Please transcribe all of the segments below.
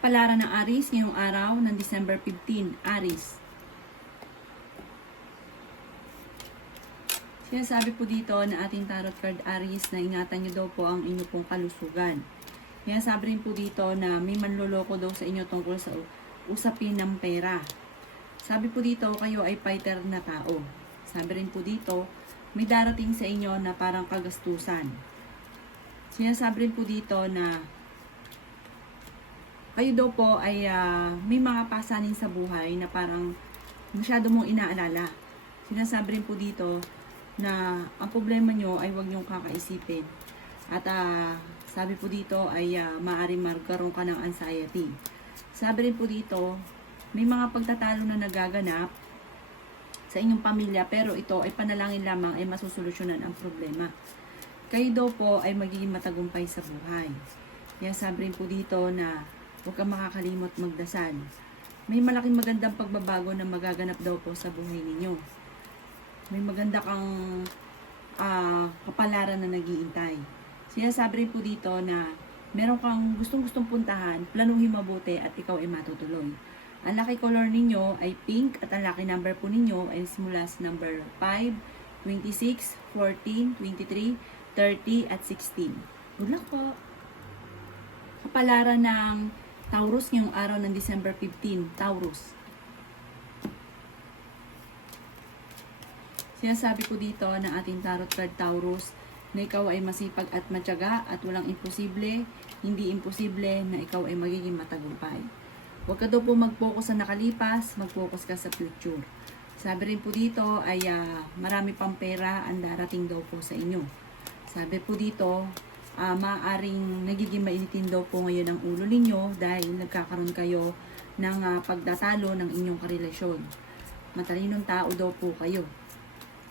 Palaran ng Aries ngayong araw ng December 15, Aries. Sinasabi po dito na ating tarot card Aries na ingatan niyo daw po ang inyo pong kalusugan. Sinasabi rin po dito na may manloloko daw sa inyo tungkol sa usapin ng pera. Sabi po dito, kayo ay fighter na tao. Sabi rin po dito, may darating sa inyo na parang kagastusan. Sinasabi rin po dito na kayo daw po ay may mga pasanin sa buhay na parang masyado mong inaalala. Sinasabi rin po dito na ang problema nyo ay huwag nyong kakaisipin. At sabi po dito ay maaaring magkaroon ka ng anxiety. Sabi rin po dito, may mga pagtatalo na nagaganap sa inyong pamilya pero ito ay panalangin lamang ay masusolusyonan ang problema. Kayo daw po ay magiging matagumpay sa buhay. Kaya sabi rin po dito na huwag kang makakalimot magdasal. May malaking magandang pagbabago na magaganap daw po sa buhay ninyo. May maganda kang kapalaran na nag-iintay. Sinasabi rin po dito na meron kang gustong-gustong puntahan, planuhin mabuti at ikaw ay matutuloy. Ang lucky color ninyo ay pink at ang lucky number po ninyo ay simula sa number 5, 26, 14, 23, 30 at 16. Good luck po! Kapalaran ng Taurus ngayong araw ng December 15, Taurus. Sinasabi ko dito na ating tarot card Taurus na ikaw ay masipag at matyaga at walang imposible, hindi imposible na ikaw ay magiging matagumpay. Huwag ka daw po mag-focus sa nakalipas, mag-focus ka sa future. Sabi rin po dito ay marami pang pera ang darating daw po sa inyo. Sabi po dito, maaaring nagiging mainitin daw po ngayon ang ulo ninyo dahil nagkakaroon kayo ng pagtatalo ng inyong karelasyon. Matalinong tao daw po kayo.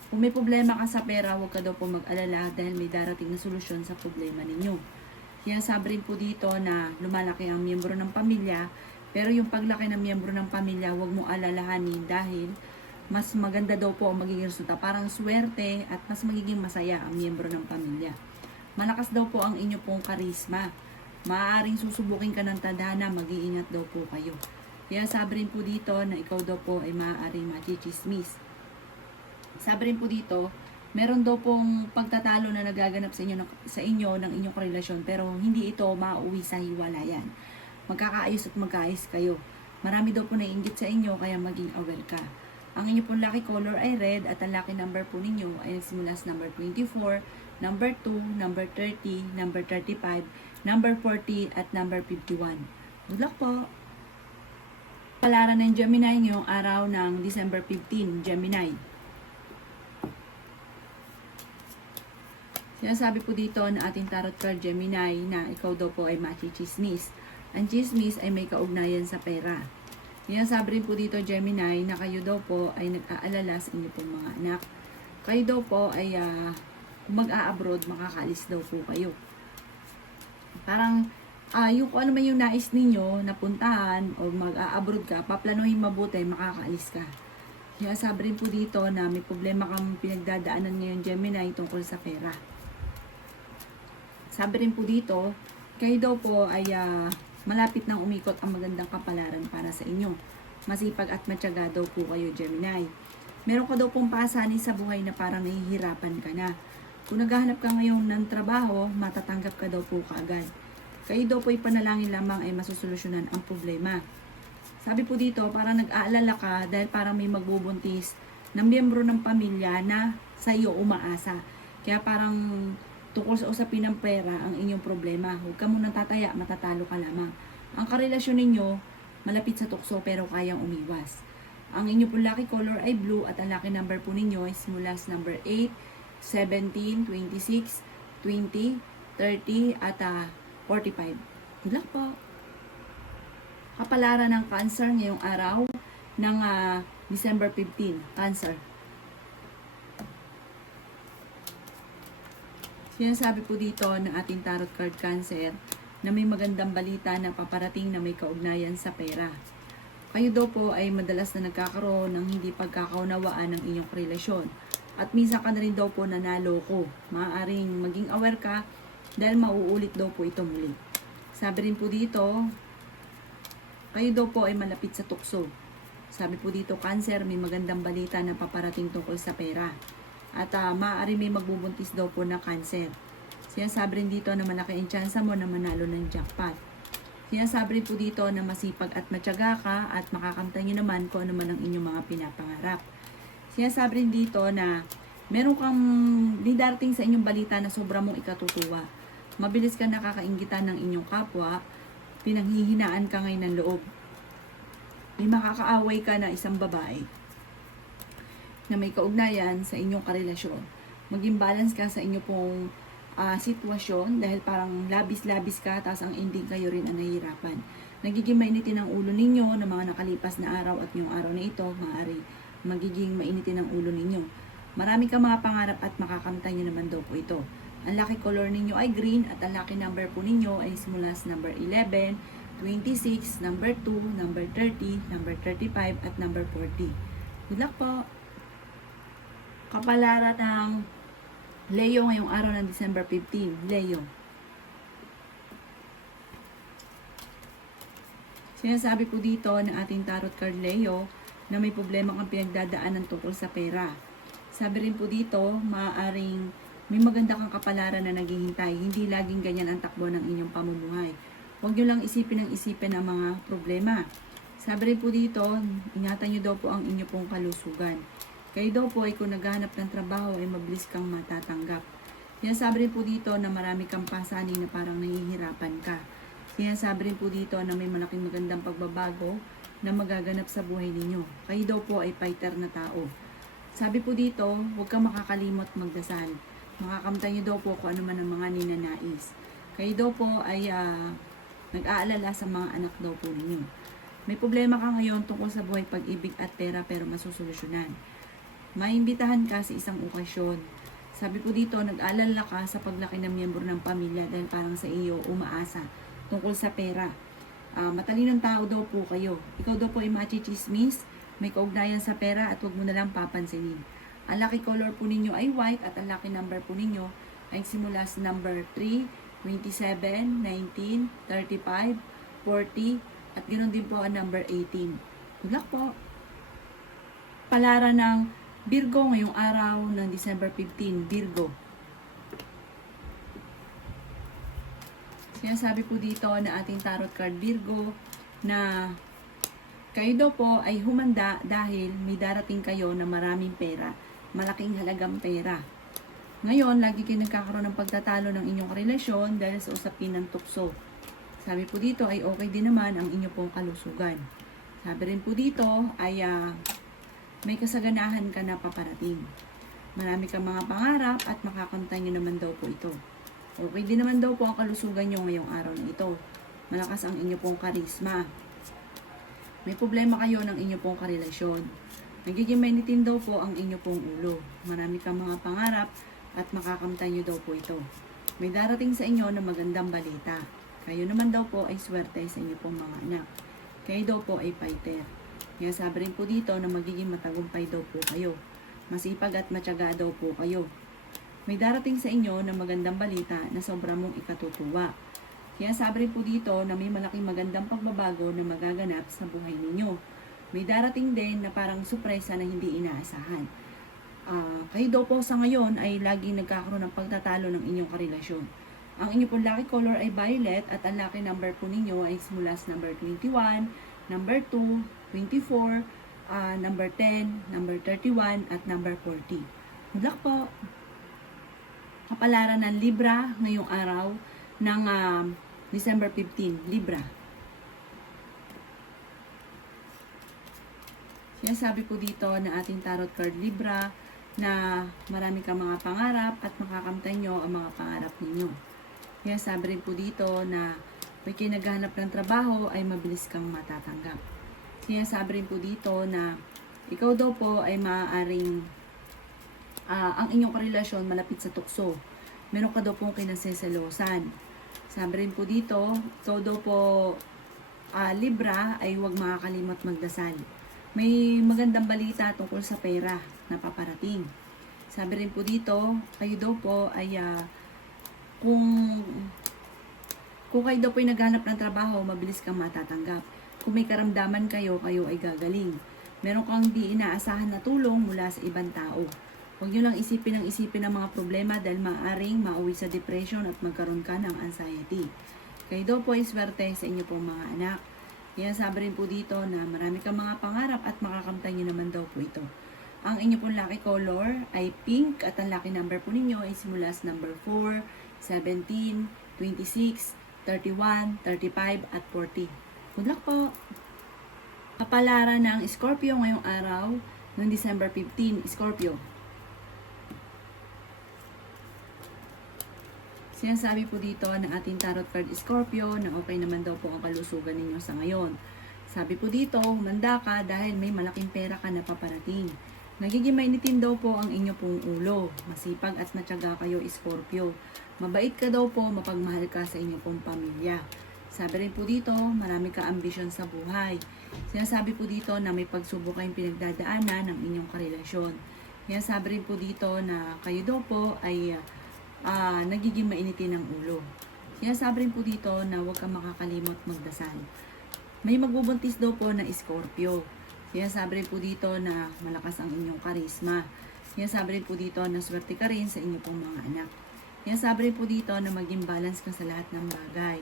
Kung may problema ka sa pera, huwag ka daw po mag-alala dahil may darating na solusyon sa problema ninyo. Kaya sabi rin po dito na lumalaki ang miyembro ng pamilya, pero yung paglaki ng miyembro ng pamilya, huwag mong alalahanin dahil mas maganda daw po ang magiging resulta. Parang swerte at mas magiging masaya ang miyembro ng pamilya. Malakas daw po ang inyo pong karisma. Maaaring susubukin ka ng tadhana, mag-iingat daw po kayo. Kaya sabi rin po dito na ikaw daw po ay maaaring machichismis. Sabi rin po dito, meron daw pong pagtatalo na nagaganap sa inyo ng inyong relasyon pero hindi ito mauwi sa hiwalayan. Magkakaayos at magkaayos kayo. Marami daw po naiinggit sa inyo kaya maging aware ka. Ang inyo pong lucky color ay red at ang lucky number po ninyo ay nagsimula sa number 24, number 2, number 30, number 35, number 40 at number 51. Good luck po! Palaran ng Gemini ngayong araw ng December 15, Gemini. Sinasabi po dito na ating tarot card Gemini na ikaw daw po ay machichismis. Ang chismis ay may kaugnayan sa pera. Sinasabi rin po dito Gemini na kayo daw po ay nag-aalala sa inyo pong mga anak. Kayo daw po ay mag-a-abroad, makakaalis daw po kayo. Parang yung kung ano man yung nais ninyo na puntahan o mag-a-abroad ka, paplanuhin mabuti, makakaalis ka. Kaya sabi rin po dito na may problema kang pinagdadaanan ngayon Gemini tungkol sa pera. Sabi rin po dito, kayo daw po ay malapit nang umikot ang magandang kapalaran para sa inyo. Masipag at matyaga daw po kayo Gemini. Meron ka daw pong pasanin sa buhay na parang nahihirapan ka na. Kung naghahanap ka ngayon ng trabaho, matatanggap ka daw po kaagad. Kayo daw po ipanalangin lamang ay masusolusyonan ang problema. Sabi po dito, parang nag-aalala ka dahil parang may magbubuntis ng miyembro ng pamilya na sa iyo umaasa. Kaya parang tungkol sa usapin ng pera ang inyong problema. Huwag ka munang tataya, matatalo ka lamang. Ang karelasyon ninyo, malapit sa tukso pero kayang umiwas. Ang inyong pong lucky color ay blue at ang lucky number po ninyo ay simula sa number 8, 17, 26, 20, 30 at 45. Good luck po! Kapalaran ng Cancer ngayong araw ng December 15, Cancer. Sinasabi po dito ng ating tarot card Cancer na may magandang balita na paparating na may kaugnayan sa pera. Kayo daw po ay madalas na nagkakaroon ng hindi pagkakaunawaan ng inyong relasyon. At minsan ka na rin daw po nanaloko. Maaaring maging aware ka dahil mauulit daw po ito muli. Sabi rin po dito, Kayo daw po ay malapit sa tukso. Sabi po dito, Cancer, may magandang balita na paparating tungkol sa pera. At maaari may magbubuntis daw po na Cancer. Sinasabi rin dito na malaki ang tsansa mo na manalo ng jackpot. Sinasabi rin po dito na masipag at matyaga ka at makakamtan nyo naman kung ano man ang inyong mga pinapangarap. Sinasabi rin dito na meron kang didarating sa inyong balita na sobra mong ikatutuwa. Mabilis ka nakakainggitan ng inyong kapwa, pinanghihinaan ka ngayon ng loob. May makakaaway ka na isang babae na may kaugnayan sa inyong karelasyon. Maging balance ka sa inyong pong sitwasyon dahil parang labis-labis ka tapos ang ending kayo rin ang nahihirapan. Nagiging mainitin ang ulo ninyo ng mga nakalipas na araw at yung araw na ito, maaari magiging mainitin ang ulo ninyo. Marami ka mga pangarap at makakamtan nyo naman daw po ito. Ang lucky color ninyo ay green at ang lucky number po ninyo ay simula sa number 11, 26, number 2, number 30, number 35 at number 40. Good luck po! Kapalaran ng Leo ngayong araw ng December 15. Leo. Sinasabi po dito ng ating tarot card Leo na may problema kang pinagdadaanan tungkol sa pera. Sabi rin po dito, maaaring may maganda kang kapalaran na naghihintay. Hindi laging ganyan ang takbo ng inyong pamumuhay. Huwag nyo lang isipin ang isipin ang mga problema. Sabi rin po dito, ingatan nyo daw po ang inyong pong kalusugan. Kayo daw po ay kung naghahanap ng trabaho ay mabilis kang matatanggap. Sinasabi rin po dito na marami kang pasanin na parang nahihirapan ka. Sinasabi rin po dito na may malaking magandang pagbabago na magaganap sa buhay ninyo. Kayo daw po ay fighter na tao. Sabi po dito, huwag kang makakalimot magdasal. Makakamtan nyo daw po kung ano man ang mga ninanais. Kayo daw po ay nag-aalala sa mga anak daw po ninyo. May problema ka ngayon tungkol sa buhay, pag-ibig at pera pero masusolusyonan. Maimbitahan ka sa isang okasyon. Sabi po dito, nag-alala ka sa paglaki ng miyembro ng pamilya dahil parang sa iyo umaasa tungkol sa pera. Matalinong tao daw po kayo. Ikaw daw po ay machichismis, may kaugnayan sa pera at huwag mo na lang papansinin. Ang lucky color po ninyo ay white at ang lucky number po ninyo ay simula sa number 3, 27, 19, 35, 40 at ganoon din po ang number 18. Good luck po! Palaran ng Virgo ngayong araw ng December 15, Virgo. Sinasabi po dito na ating tarot card Virgo na kayo daw po ay humanda dahil may darating kayo na maraming pera, malaking halagang pera. Ngayon, lagi kayo nagkakaroon ng pagtatalo ng inyong relasyon dahil sa usapin ng tukso. Sabi po dito ay okay din naman ang inyong pong kalusugan. Sabi rin po dito ay may kasaganahan ka na paparating. Marami kang mga pangarap at makakamtan nyo naman daw po ito. Okay din naman daw po ang kalusugan nyo ngayong araw na ito. Malakas ang inyo pong karisma. May problema kayo ng inyo pong karelasyon. Nagiging mainitin daw po ang inyo pong ulo. Marami kang mga pangarap at makakamtan nyo daw po ito. May darating sa inyo na magandang balita. Kayo naman daw po ay swerte sa inyo pong mga anak. Kayo daw po ay fighter. Kaya sabi rin po dito na magiging matagumpay daw po kayo. Masipag at matyaga daw po kayo. May darating sa inyo na magandang balita na sobra mong ikatutuwa. Kaya sabi rin po dito na may malaking magandang pagbabago na magaganap sa buhay ninyo. May darating din na parang sorpresa na hindi inaasahan. Kayo daw po sa ngayon ay laging nagkakaroon ng pagtatalo ng inyong karelasyon. Ang inyong pong lucky color ay violet at ang lucky number po ninyo ay simula sa number 21, number 2, 24, number 10, number 31, at number 40. Good luck po! Kapalaran ng Libra ngayong araw ng December 15, Libra. Sinasabi po dito na ating tarot card Libra na marami kang mga pangarap at makakamtan nyo ang mga pangarap ninyo. Kaya sabi rin po dito na pag kayo naghahanap ng trabaho ay mabilis kang matatanggap. Sinasabi rin po dito na ikaw daw po ay maaaring ang inyong karelasyon malapit sa tukso. Meron ka daw pong kinaseselosan. Sabi rin po dito, ikaw daw po Libra ay huwag makakalimot magdasal. May magandang balita tungkol sa pera na paparating. Sabi rin po dito, kayo daw po ay kung kayo daw po ay naghanap ng trabaho, mabilis kang matatanggap. Kung may karamdaman kayo, kayo ay gagaling. Meron kang di inaasahan na tulong mula sa ibang tao. Huwag nyo lang isipin ang mga problema dahil maaaring mauwi sa depression at magkaroon ka ng anxiety. Kayo daw po ay swerte sa inyo pong mga anak. Kaya sabi rin po dito na marami kang mga pangarap at makakamtan nyo naman daw po ito. Ang inyo pong lucky color ay pink at ang lucky number po ninyo ay simula sa number 4, 17, 26, 31, 35 at 40. Good luck po! Kapalaran ng Scorpio ngayong araw ng December 15, Scorpio. Sinasabi po dito ng ating tarot card Scorpio na okay naman daw po ang kalusugan ninyo sa ngayon. Sabi po dito, humanda ka dahil may malaking pera ka na paparating. Nagiging mainitin daw po ang inyo pong ulo. Masipag at matyaga kayo Scorpio. Mabait ka daw po, mapagmahal ka sa inyo pong pamilya. Sabi rin po dito, marami ka ambisyon sa buhay. Sinasabi po dito na may pagsubok kayong pinagdadaanan ng inyong karelasyon. Kaya sabi rin po dito na kayo daw po ay nagiging mainitin ang ulo. Kaya sabi rin po dito na huwag kang makakalimot magdasal. May magbubuntis daw po na Scorpio. Kaya sabi rin po dito na malakas ang inyong karisma. Kaya sabi rin po dito na swerte ka rin sa inyong pong mga anak. Kaya sabi rin po dito na maging balance ka sa lahat ng bagay.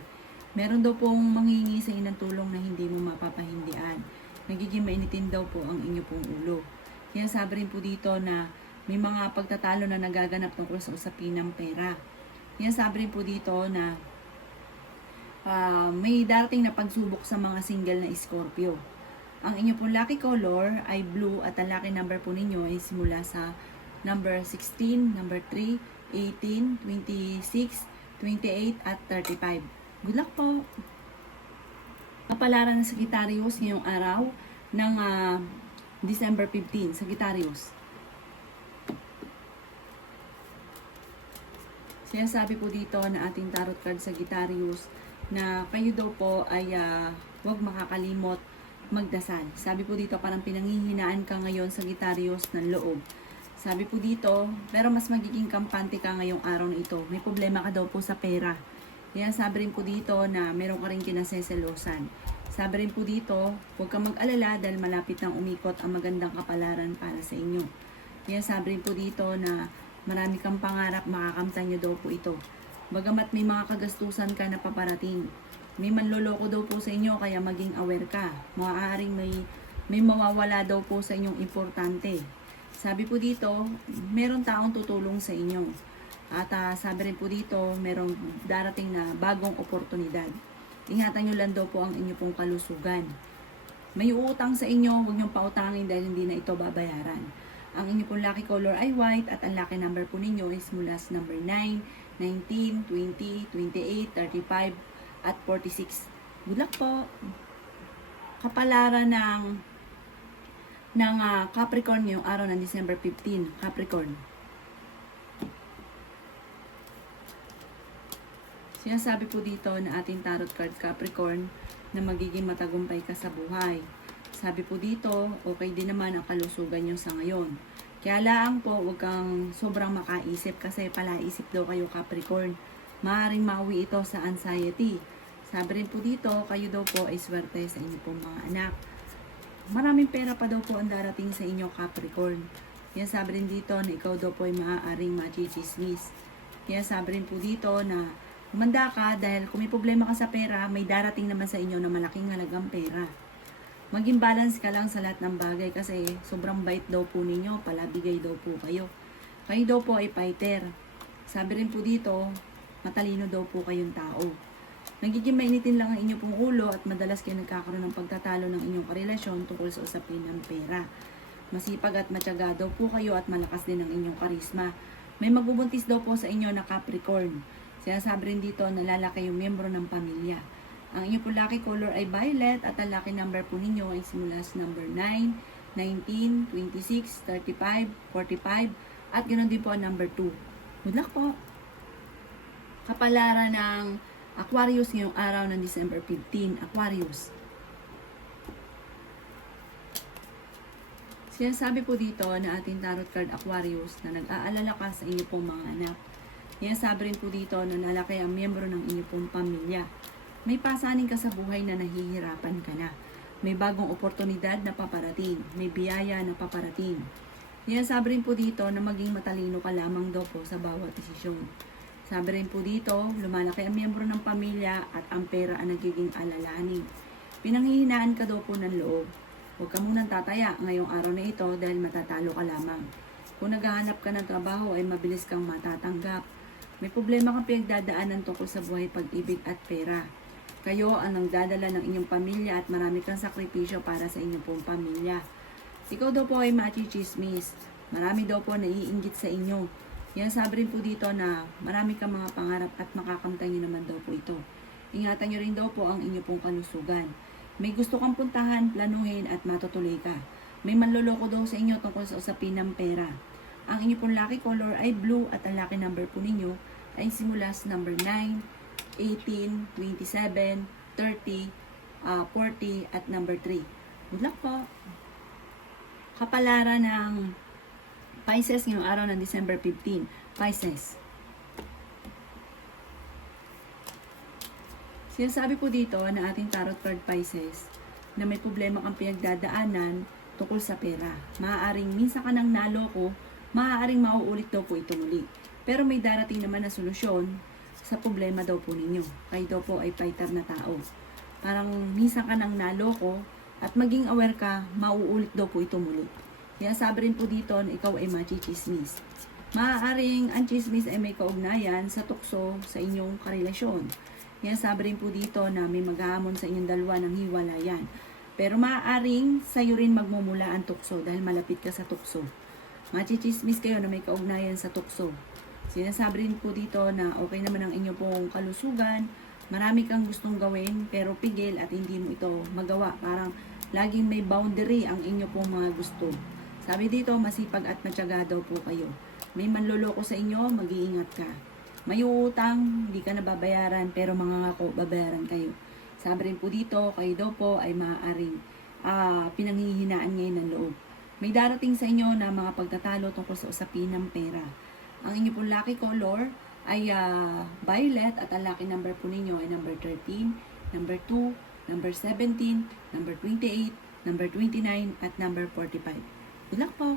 Meron daw pong manghingi sa inyo ng tulong na hindi mo mapapahindian. Nagiging mainitin daw po ang inyo pong ulo. Kaya sabi rin po dito na may mga pagtatalo na nagaganap tungkol sa usapin ng pera. Kaya sabi rin po dito na may darating na pagsubok sa mga single na Scorpio. Ang inyo pong lucky color ay blue at ang lucky number po ninyo ay simula sa number 16, number 3, 18, 26, 28 at 35. Good luck po! Kapalaran ng Sagittarius ngayong araw ng December 15, Sagittarius. Sinasabi po dito na ating tarot card Sagittarius na kayo daw po ay huwag makakalimot magdasal. Sabi po dito parang pinanghihinaan ka ngayon Sagittarius ng loob. Sabi po dito, pero mas magiging kampante ka ngayong araw na ito. May problema ka daw po sa pera. Kaya sabi rin po dito na meron ka rin kinaseselosan. Sabi rin po dito, huwag kang mag-alala dahil malapit nang umikot ang magandang kapalaran para sa inyo. Kaya sabi rin po dito na marami kang pangarap, makakamtan nyo daw po ito. Bagamat may mga kagastusan ka na paparating. May manloloko daw po sa inyo kaya maging aware ka. Maaaring may mawawala daw po sa inyong importante. Sabi po dito, meron taong tutulong sa inyo. At sabi rin po dito, merong darating na bagong oportunidad. Ingatan nyo lang daw po ang inyo pong kalusugan. May uutang sa inyo, huwag nyong pautangin dahil hindi na ito babayaran. Ang inyo pong lucky color ay white at ang lucky number po ninyo is mula sa number 9, 19, 20, 28, 35 at 46. Good luck po! Kapalaran ng Capricorn ngayong araw ng December 15, Capricorn. Sinasabi po dito na ating tarot card Capricorn na magiging matagumpay ka sa buhay. Sabi po dito, okay din naman ang kalusugan nyo sa ngayon. Kaya lang po, huwag kang sobrang makaisip kasi palaisip daw kayo Capricorn. Maaaring mauwi ito sa anxiety. Sabi rin po dito, kayo daw po ay swerte sa inyo pong mga anak. Maraming pera pa daw po ang darating sa inyo Capricorn. Kaya sabi rin dito na ikaw daw po ay maaaring machichismis. Kaya sabi rin po dito na humanda ka dahil kung may problema ka sa pera, may darating naman sa inyo na malaking halagang pera. Maging balance ka lang sa lahat ng bagay kasi sobrang bait daw po ninyo, palabigay daw po kayo. Kayo daw po ay fighter. Sabi rin po dito, matalino daw po kayong tao. Nagiging mainitin lang ang inyong pong ulo at madalas kayo nagkakaroon ng pagtatalo ng inyong karelasyon tungkol sa usapin ng pera. Masipag at matyaga daw po kayo at malakas din ang inyong karisma. May magbubuntis daw po sa inyo na Capricorn. Sinasabi rin dito na lalaki yung miyembro ng pamilya. Ang inyong po lucky color ay violet at ang lucky number po ninyo ay simula sa number 9, 19, 26, 35, 45 at ganoon din po ang number 2. Good luck po! Kapalaran ng Aquarius ngayong araw ng December 15, Aquarius. Sinasabi po dito na ating tarot card Aquarius na nag-aalala ka sa inyong pong mga anak. Sinasabi rin po dito na lalaki ang miyembro ng inyong pong pamilya. May pasanin ka sa buhay na nahihirapan ka na. May bagong oportunidad na paparating. May biyaya na paparating. Sabi rin po dito na maging matalino ka lamang daw po sa bawat desisyon. Sabi rin po dito, lumalaki ang miyembro ng pamilya at ang pera ang nagiging alalahanin. Pinanghihinaan ka daw po ng loob. Huwag ka munang tataya ngayong araw na ito dahil matatalo ka lamang. Kung naghahanap ka ng trabaho ay mabilis kang matatanggap. May problema kang pinagdadaanan tungkol sa buhay, pag-ibig at pera. Kayo ang nagdadala ng inyong pamilya at marami kang sakripisyo para sa inyong pong pamilya. Ikaw daw po ay machichismis. Marami daw po naiinggit sa inyo. Sabi rin po dito na marami kang mga pangarap at makakamtan nyo naman daw po ito. Ingatan nyo rin daw po ang inyong pong kalusugan. May gusto kang puntahan, planuhin at matutuloy ka. May manloloko daw sa inyo tungkol sa usapin ng pera. Ang inyong pong lucky color ay blue at ang lucky number po ninyo ay simula sa number 9, 18, 27, 30, 40 at number 3. Good luck po! Kapalaran ng Pisces ngayong araw ng December 15. Pisces. Sinasabi po dito na ating tarot card Pisces na may problema kang pinagdadaanan tungkol sa pera. Maaaring minsan ka nang naloko, maaaring mauulit daw po ito muli. Pero may darating naman na solusyon sa problema daw po ninyo. Kayo daw po ay fighter na tao. Parang minsan ka nang naloko at maging aware ka, mauulit daw po ito muli. Sabi rin po dito na ikaw ay machichismis. Maaaring ang chismis ay may kaugnayan sa tukso sa inyong karelasyon. Sabi rin po dito na may maghahamon sa inyong dalawa ng hiwalayan. Pero maaaring sa'yo rin magmumula ang tukso dahil malapit ka sa tukso. Machichismis kayo na may kaugnayan sa tukso. Sinasabi rin po dito na okay naman ang inyong pong kalusugan, marami kang gustong gawin pero pigil at hindi mo ito magawa. Parang laging may boundary ang inyo pong mga gusto. Sabi dito, masipag at matyaga daw po kayo. May manloloko sa inyo, mag-iingat ka. May utang, hindi ka nababayaran pero mangangako babayaran kayo. Sabi rin po dito, kayo daw po ay maaaring pinanghihinaan ngayon ng loob. May darating sa inyo na mga pagtatalo tungkol sa usapin ng pera. Ang inyo pong lucky color ay violet at ang lucky number po ninyo ay number 13, number 2, number 17, number 28, number 29 at number 45. Good luck po!